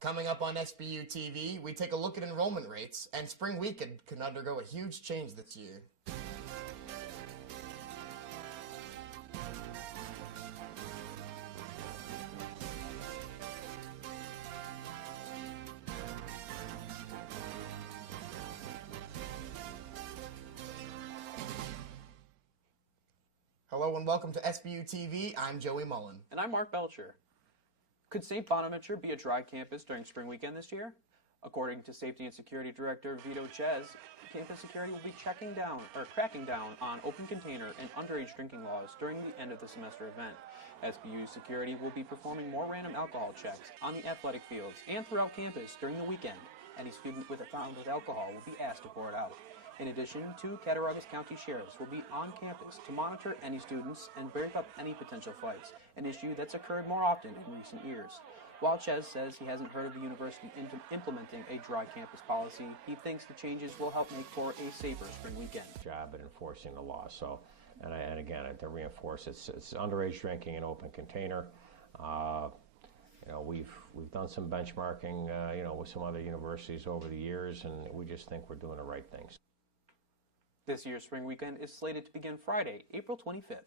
Coming up on SBU TV, we take a look at enrollment rates, and spring weekend could undergo a huge change this year. Hello and welcome to SBU TV. I'm Joey Mullin. And I'm Mark Blecher. Could St. Bonaventure be a dry campus during spring weekend this year? According to Safety and Security Director Vito Czyz, campus security will be cracking down on open container and underage drinking laws during the end of the semester event. SBU security will be performing more random alcohol checks on the athletic fields and throughout campus during the weekend. Any student with a found with alcohol will be asked to pour it out. In addition, 2 Cattaraugus County sheriffs will be on campus to monitor any students and break up any potential fights, an issue that's occurred more often in recent years. While Czyz says he hasn't heard of the university implementing a dry campus policy, he thinks the changes will help make for a safer spring weekend. Job at enforcing the law. So, and again, to reinforce, it's underage drinking in open container. We've done some benchmarking, with some other universities over the years, and we just think we're doing the right things. This year's spring weekend is slated to begin Friday, April 25th.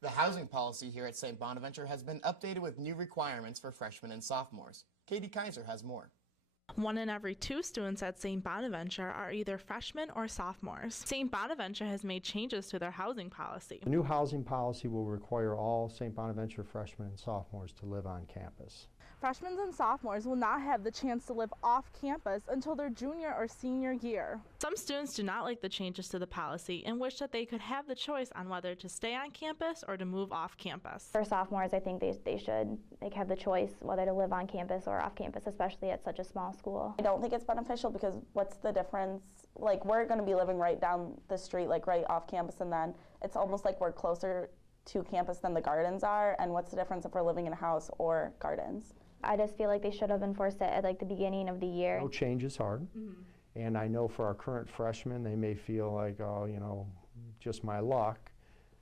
The housing policy here at St. Bonaventure has been updated with new requirements for freshmen and sophomores. Katie Kaiser has more. 1 in every 2 students at St. Bonaventure are either freshmen or sophomores. St. Bonaventure has made changes to their housing policy. The new housing policy will require all St. Bonaventure freshmen and sophomores to live on campus. Freshmen and sophomores will not have the chance to live off campus until their junior or senior year. Some students do not like the changes to the policy and wish that they could have the choice on whether to stay on campus or to move off campus. For sophomores, I think they should have the choice whether to live on campus or off campus, especially at such a small school. I don't think it's beneficial because what's the difference? Like, we're going to be living right down the street, like right off campus, and then it's almost like we're closer to campus than the gardens are, and what's the difference if we're living in a house or gardens? I just feel like they should have enforced it at the beginning of the year. No change is hard. And I know for our current freshmen, they may feel like, just my luck,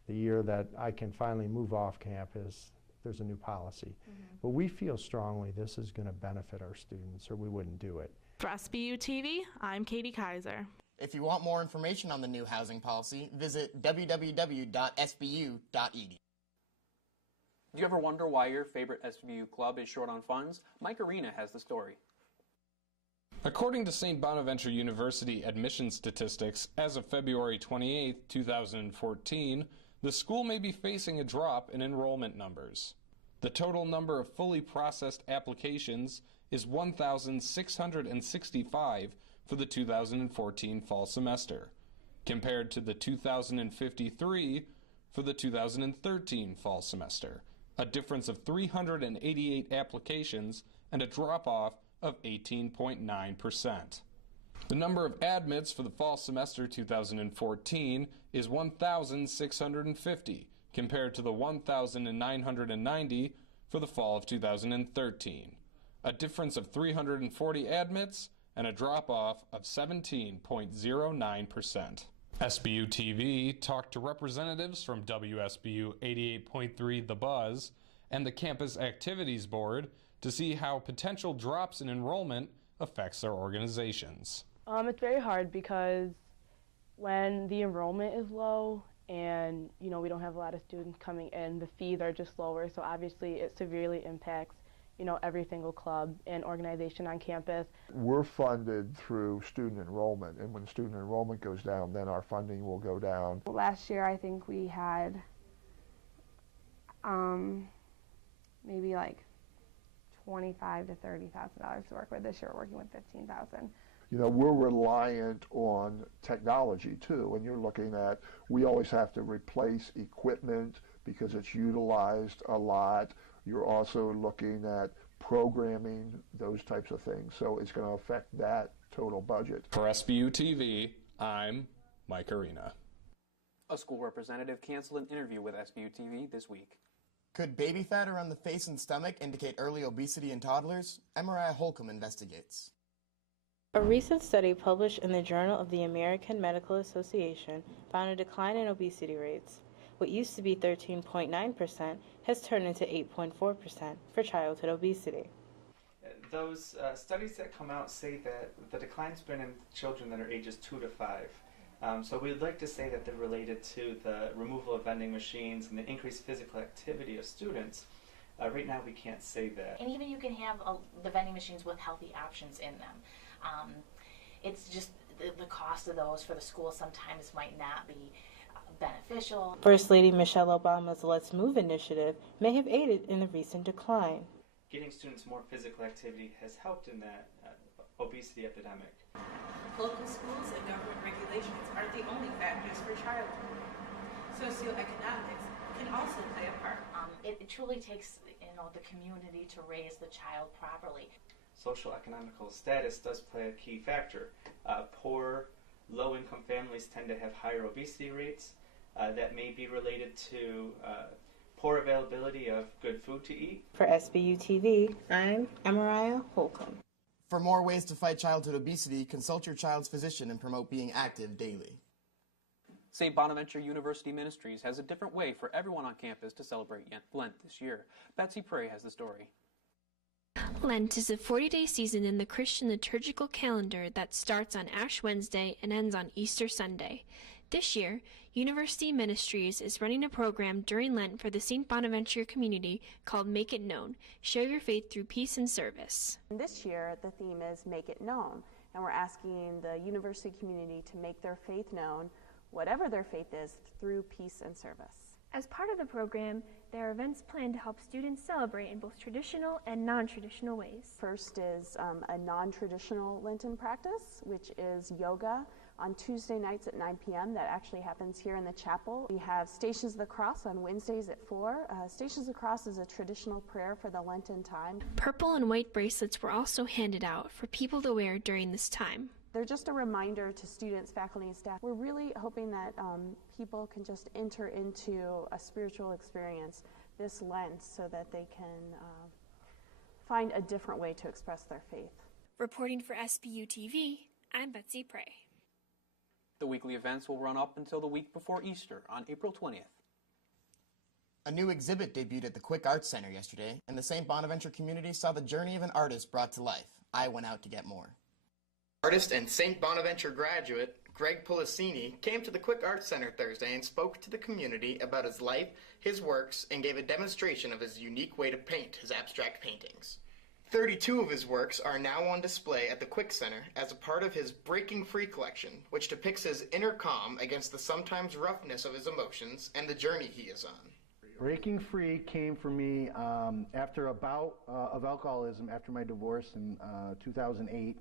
the year that I can finally move off campus, there's a new policy. But we feel strongly this is going to benefit our students, or we wouldn't do it. For SBU TV, I'm Katie Kaiser. If you want more information on the new housing policy, visit www.sbu.edu. Do you ever wonder why your favorite SBU club is short on funds? Mikayla has the story. According to St. Bonaventure University admission statistics, as of February 28, 2014, the school may be facing a drop in enrollment numbers. The total number of fully processed applications is 1,665 for the 2014 fall semester, compared to the 2,053 for the 2013 fall semester, a difference of 388 applications and a drop-off of 18.9%. The number of admits for the fall semester 2014 is 1,650, compared to the 1,990 for the fall of 2013, a difference of 340 admits and a drop-off of 17.09%. SBU TV talked to representatives from WSBU 88.3 The Buzz and the Campus Activities Board to see how potential drops in enrollment affects their organizations. It's very hard because when the enrollment is low and we don't have a lot of students coming in, the fees are just lower, so obviously it severely impacts every single club and organization on campus. We're funded through student enrollment, and when student enrollment goes down, then our funding will go down. Last year, I think we had maybe like $25,000 to $30,000 to work with. This year, we're working with $15,000. We're reliant on technology too, and you're looking at, we always have to replace equipment because it's utilized a lot. You're also looking at programming, those types of things. So it's going to affect that total budget. For SBU TV, I'm Mikayla. A school representative canceled an interview with SBU TV this week. Could baby fat around the face and stomach indicate early obesity in toddlers? Emmariah Holcomb investigates. A recent study published in the Journal of the American Medical Association found a decline in obesity rates. What used to be 13.9% has turned into 8.4% for childhood obesity. Those studies that come out say that the decline's been in children that are ages 2 to 5. So we'd like to say that they're related to the removal of vending machines and the increased physical activity of students. Right now we can't say that. And even you can have the vending machines with healthy options in them. It's just the cost of those for the school sometimes might not be beneficial. First Lady Michelle Obama's Let's Move initiative may have aided in the recent decline. Getting students more physical activity has helped in that obesity epidemic. Local schools and government regulations aren't the only factors for childhood. Socioeconomics can also play a part. It truly takes the community to raise the child properly. Social economical status does play a key factor. Poor, low-income families tend to have higher obesity rates. That may be related to poor availability of good food to eat. For SBU TV, I'm Emmariah Holcomb. For more ways to fight childhood obesity, consult your child's physician and promote being active daily. St. Bonaventure University Ministries has a different way for everyone on campus to celebrate Lent this year. Betsy Prey has the story. Lent is a 40-day season in the Christian liturgical calendar that starts on Ash Wednesday and ends on Easter Sunday. This year, University Ministries is running a program during Lent for the St. Bonaventure community called Make It Known, Share Your Faith Through Peace and Service. This year, the theme is Make It Known, and we're asking the university community to make their faith known, whatever their faith is, through peace and service. As part of the program, there are events planned to help students celebrate in both traditional and non-traditional ways. First is a non-traditional Lenten practice, which is yoga on Tuesday nights at 9 p.m. That actually happens here in the chapel. We have Stations of the Cross on Wednesdays at 4. Stations of the Cross is a traditional prayer for the Lenten time. Purple and white bracelets were also handed out for people to wear during this time. They're just a reminder to students, faculty, and staff. We're really hoping that people can just enter into a spiritual experience this Lent so that they can find a different way to express their faith. Reporting for SBU TV, I'm Betsy Prey. The weekly events will run up until the week before Easter on April 20th. A new exhibit debuted at the Quick Arts Center yesterday, and the St. Bonaventure community saw the journey of an artist brought to life. I went out to get more. Artist and St. Bonaventure graduate Greg Polisseni came to the Quick Arts Center Thursday and spoke to the community about his life, his works, and gave a demonstration of his unique way to paint his abstract paintings. 32 of his works are now on display at the Quick Center as a part of his Breaking Free collection, which depicts his inner calm against the sometimes roughness of his emotions and the journey he is on. Breaking Free came for me after a bout of alcoholism after my divorce in 2008.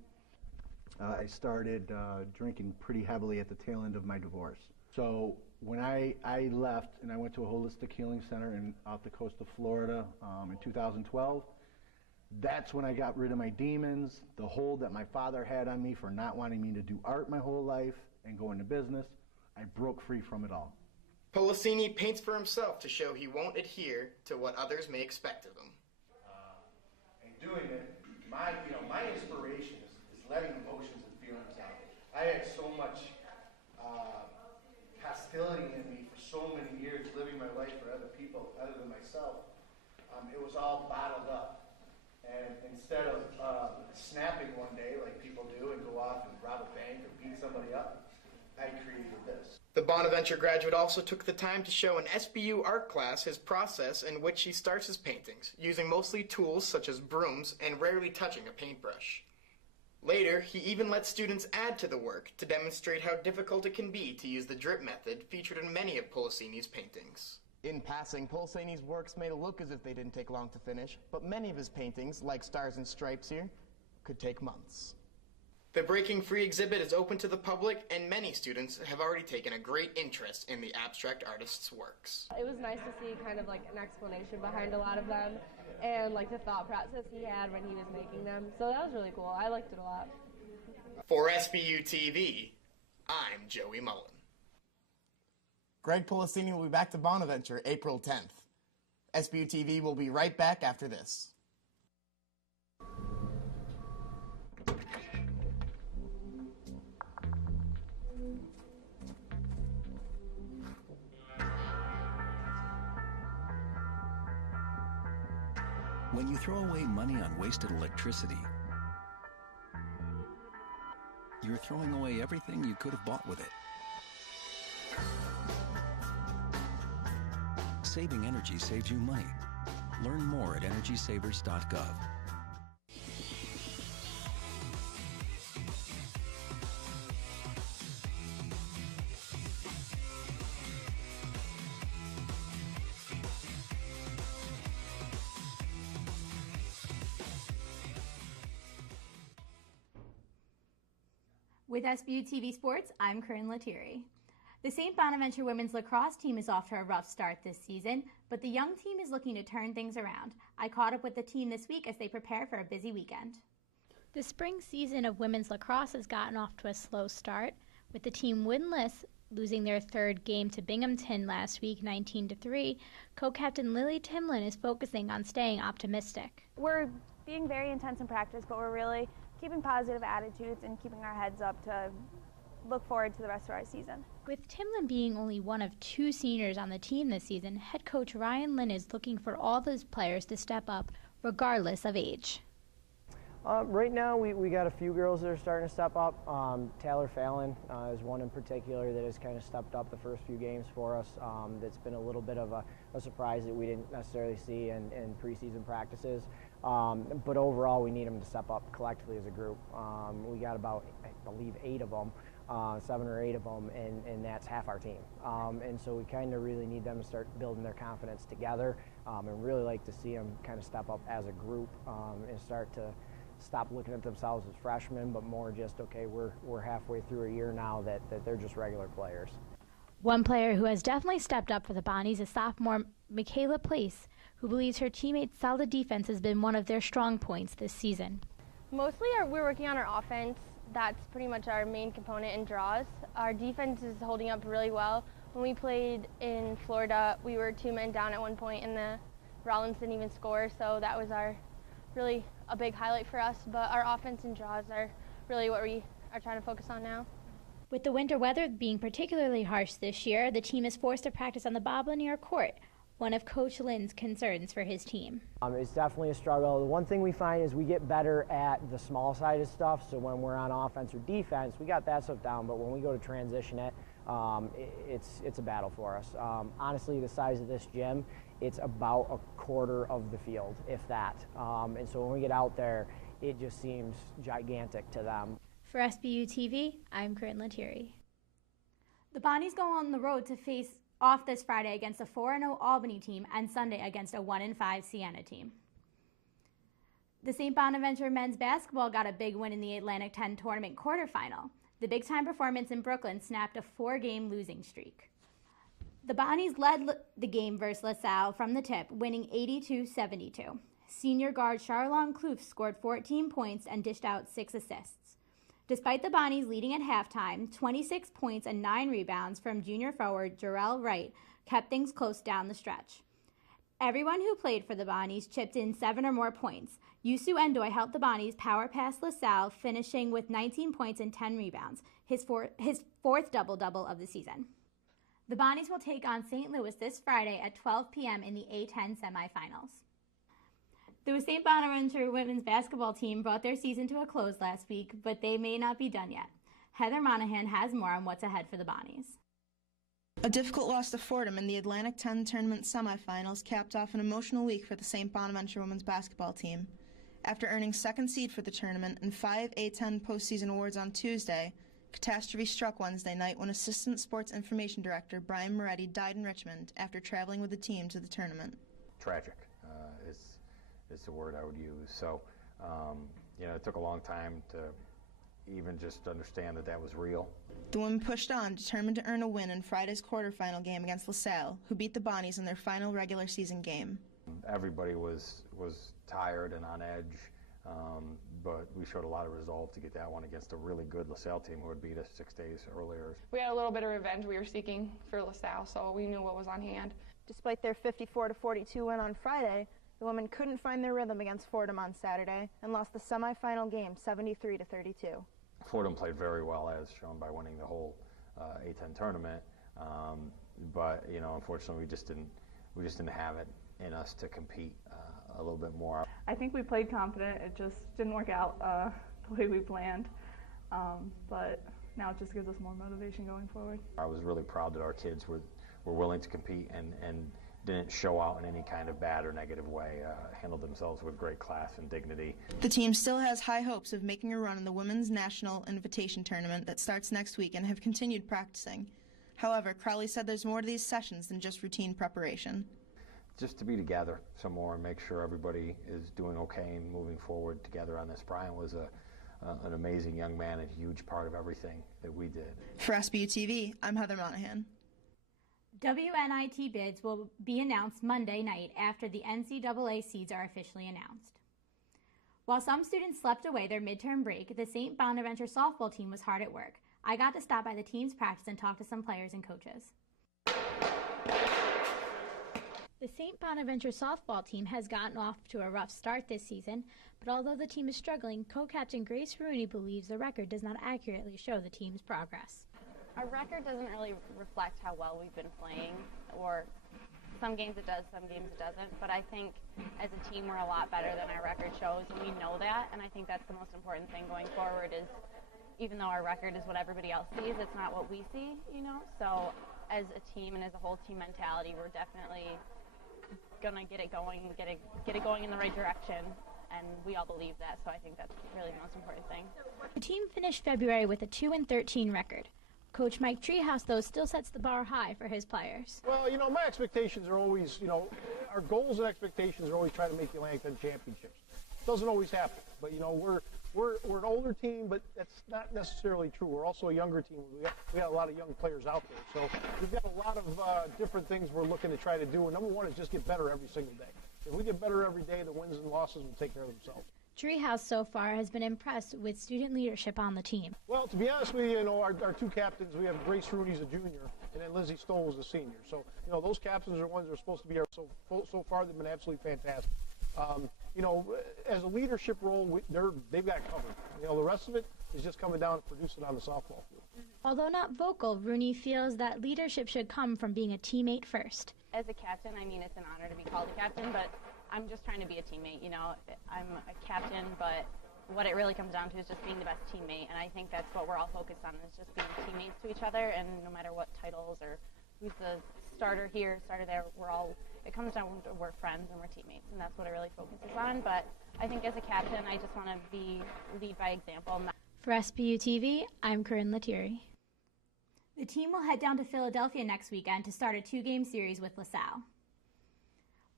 I started drinking pretty heavily at the tail end of my divorce. So when I left and I went to a holistic healing center off the coast of Florida in 2012, that's when I got rid of my demons, the hold that my father had on me for not wanting me to do art my whole life and go into business. I broke free from it all. Polisseni paints for himself to show he won't adhere to what others may expect of him. And doing it, my inspiration is letting emotions and feelings out. I had so much hostility in me for so many years, living my life for other people other than myself. It was all bottled up. And instead of snapping one day like people do and go off and rob a bank or beat somebody up, I created this. The Bonaventure graduate also took the time to show an SBU art class his process in which he starts his paintings, using mostly tools such as brooms and rarely touching a paintbrush. Later, he even let students add to the work to demonstrate how difficult it can be to use the drip method featured in many of Polisseni's paintings. In passing, Polisseni's works may look as if they didn't take long to finish, but many of his paintings, like Stars and Stripes here, could take months. The Breaking Free exhibit is open to the public, and many students have already taken a great interest in the abstract artist's works. It was nice to see kind of like an explanation behind a lot of them, and like the thought process he had when he was making them. So that was really cool. I liked it a lot. For SBU TV, I'm Joey Mullin. Greg Polisseni will be back to Bonaventure April 10th. SBU TV will be right back after this. When you throw away money on wasted electricity, you're throwing away everything you could have bought with it. Saving energy saves you money. Learn more at energysavers.gov. With SBU TV Sports, I'm Corinne Lettieri. The St. Bonaventure women's lacrosse team is off to a rough start this season, but the young team is looking to turn things around. I caught up with the team this week as they prepare for a busy weekend. The spring season of women's lacrosse has gotten off to a slow start, with the team winless, losing their third game to Binghamton last week 19-3. Co-captain Lily Timlin is focusing on staying optimistic. We're being very intense in practice, but we're really keeping positive attitudes and keeping our heads up to look forward to the rest of our season. With Timlin being only one of 2 seniors on the team this season, head coach Lynn is looking for all those players to step up, regardless of age. Right now, we got a few girls that are starting to step up. Taylor Fallon is one in particular that has kind of stepped up the first few games for us. That's been a little bit of a surprise that we didn't necessarily see in preseason practices. But overall, we need them to step up collectively as a group. We got about, I believe, 8 of them, 7 or 8 of them, and that's half our team. And so we kind of really need them to start building their confidence together, and really like to see them kind of step up as a group and start to stop looking at themselves as freshmen, but more just, okay, we're halfway through a year now that they're just regular players. One player who has definitely stepped up for the Bonnies is sophomore Mikayla Place, who believes her teammates' solid defense has been one of their strong points this season. Mostly we're working on our offense. That's pretty much our main component in draws. Our defense is holding up really well. When we played in Florida, we were 2 men down at one point, and the Rollins didn't even score, so that was really a big highlight for us. But our offense and draws are really what we are trying to focus on now. With the winter weather being particularly harsh this year, the team is forced to practice on the Boblinier court, one of Coach Lynn's concerns for his team. It's definitely a struggle. The one thing we find is we get better at the small side of stuff, so when we're on offense or defense, we got that stuff down, but when we go to transition it, it's a battle for us. Honestly, the size of this gym, it's about a quarter of the field, if that. And so when we get out there, it just seems gigantic to them. For SBU TV, I'm Corinne Lettieri. The Bonnies go on the road to face off this Friday against a 4-0 Albany team and Sunday against a 1-5 Siena team. The St. Bonaventure men's basketball got a big win in the Atlantic 10 tournament quarterfinal. The big-time performance in Brooklyn snapped a 4-game losing streak. The Bonnies led the game versus LaSalle from the tip, winning 82-72. Senior guard Charlon Klouf scored 14 points and dished out 6 assists. Despite the Bonnies leading at halftime, 26 points and 9 rebounds from junior forward Jarrell Wright kept things close down the stretch. Everyone who played for the Bonnies chipped in 7 or more points. Yusu Endoy helped the Bonnies power past LaSalle, finishing with 19 points and 10 rebounds, his fourth double-double of the season. The Bonnies will take on St. Louis this Friday at 12 p.m. in the A10 semifinals. The St. Bonaventure women's basketball team brought their season to a close last week, but they may not be done yet. Heather Monahan has more on what's ahead for the Bonnies. A difficult loss to Fordham in the Atlantic 10 tournament semifinals capped off an emotional week for the St. Bonaventure women's basketball team. After earning second seed for the tournament and 5 A10 postseason awards on Tuesday, catastrophe struck Wednesday night when Assistant Sports Information Director Brian Moretti died in Richmond after traveling with the team to the tournament. Tragic is the word I would use. So, it took a long time to even just understand that was real. The women pushed on, determined to earn a win in Friday's quarterfinal game against LaSalle, who beat the Bonnies in their final regular season game. Everybody was tired and on edge, but we showed a lot of resolve to get that one against a really good LaSalle team who had beat us 6 days earlier. We had a little bit of revenge we were seeking for LaSalle, so we knew what was on hand. Despite their 54-42 win on Friday, the women couldn't find their rhythm against Fordham on Saturday and lost the semifinal game 73-32. Fordham played very well, as shown by winning the whole A10 tournament, but unfortunately we just didn't have it in us to compete a little bit more. I think we played confident. It just didn't work out the way we planned, but now it just gives us more motivation going forward. I was really proud that our kids were willing to compete and didn't show out in any kind of bad or negative way, handled themselves with great class and dignity. The team still has high hopes of making a run in the Women's National Invitation Tournament that starts next week and have continued practicing. However, Crowley said there's more to these sessions than just routine preparation. Just to be together some more and make sure everybody is doing okay and moving forward together on this. Brian was an amazing young man and a huge part of everything that we did. For SBU TV, I'm Heather Monahan. WNIT bids will be announced Monday night after the NCAA seeds are officially announced. While some students slept away their midterm break, the St. Bonaventure softball team was hard at work. I got to stop by the team's practice and talk to some players and coaches. The St. Bonaventure softball team has gotten off to a rough start this season, but although the team is struggling, co-captain Grace Rooney believes the record does not accurately show the team's progress. Our record doesn't really reflect how well we've been playing, or some games it does, some games it doesn't, but I think as a team we're a lot better than our record shows, and we know that, and I think that's the most important thing going forward is even though our record is what everybody else sees, it's not what we see, you know, so as a team and as a whole team mentality, we're definitely going to get it going in the right direction, and we all believe that, so I think that's really the most important thing. The team finished February with a 2-13 record. Coach Mike Treehouse, though, still sets the bar high for his players. Well, you know, my expectations are always, you know, our goals and expectations are always trying to make the Atlantic 10 championships. It doesn't always happen, but, you know, we're an older team, but that's not necessarily true. We're also a younger team. We got a lot of young players out there, so we've got a lot of different things we're looking to try to do, and number one is just get better every single day. If we get better every day, the wins and losses will take care of themselves. Treehouse so far has been impressed with student leadership on the team. Well, to be honest with you, you know, our two captains, we have Grace Rooney's a junior, and then Lindsay Stoll's a senior. So, you know, those captains are ones that are supposed to be here. So far, they've been absolutely fantastic. You know, as a leadership role, they've got it covered. You know, the rest of it is just coming down and producing on the softball field. Although not vocal, Rooney feels that leadership should come from being a teammate first. As a captain, I mean, it's an honor to be called a captain, but I'm just trying to be a teammate, you know. I'm a captain, but what it really comes down to is just being the best teammate, and I think that's what we're all focused on, is just being teammates to each other, and no matter what titles or who's the starter here, starter there, it comes down to we're friends and we're teammates, and that's what it really focuses on. But I think as a captain, I just want to lead by example. For SBU TV, I'm Corinne Lettieri. The team will head down to Philadelphia next weekend to start a 2-game series with LaSalle.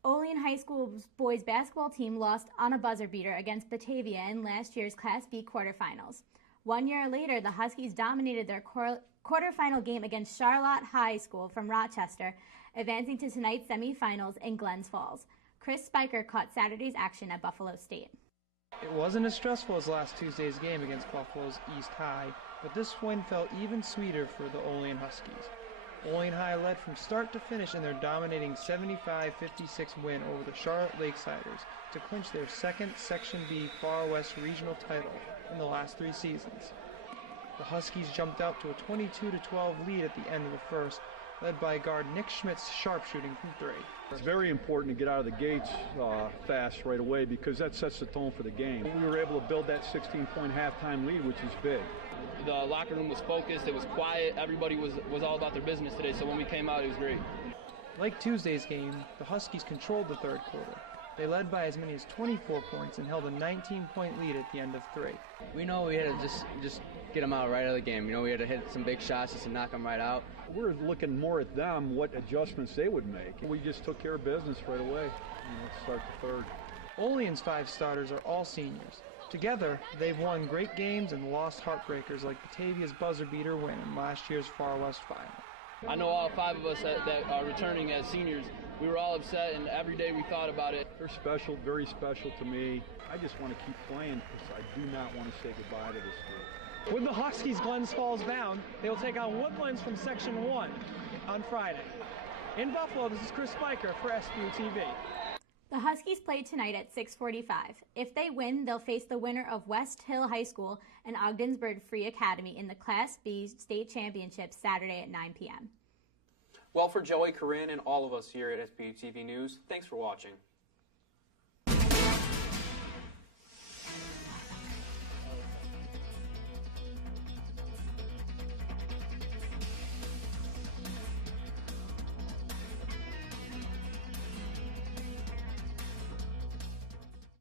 Olean High School's boys basketball team lost on a buzzer beater against Batavia in last year's Class B quarterfinals. 1 year later, the Huskies dominated their quarterfinal game against Charlotte High School from Rochester, advancing to tonight's semifinals in Glens Falls. Chris Spiker caught Saturday's action at Buffalo State. It wasn't as stressful as last Tuesday's game against Buffalo's East High, but this win felt even sweeter for the Olean Huskies. Olean High led from start to finish in their dominating 75-56 win over the Charlotte Lakesiders to clinch their second Section B Far West regional title in the last 3 seasons. The Huskies jumped out to a 22-12 lead at the end of the first, led by guard Nick Schmidt's sharpshooting from 3. It's very important to get out of the gates fast right away because that sets the tone for the game. We were able to build that 16-point halftime lead, which is big. The locker room was focused, it was quiet, everybody was all about their business today, so when we came out, it was great. Like Tuesday's game, the Huskies controlled the third quarter. They led by as many as 24 points and held a 19-point lead at the end of 3. We know we had to just get them out right out of the game. You know, we had to hit some big shots just to knock them right out. We're looking more at them, what adjustments they would make. We just took care of business right away. Let's start the third. Olean's 5 starters are all seniors. Together, they've won great games and lost heartbreakers like Batavia's buzzer beater win in last year's Far West Final. I know all 5 of us that are returning as seniors, we were all upset, and every day we thought about it. They're special, very special to me. I just want to keep playing because I do not want to say goodbye to this group. With the Huskies Glens Falls bound, they will take on Woodlands from Section 1 on Friday. In Buffalo, this is Chris Spiker for SBU TV. The Huskies play tonight at 6:45. If they win, they'll face the winner of West Hill High School and Ogdensburg Free Academy in the Class B State Championship Saturday at 9 p.m. Well, for Joey, Corinne, and all of us here at SBU TV News, thanks for watching.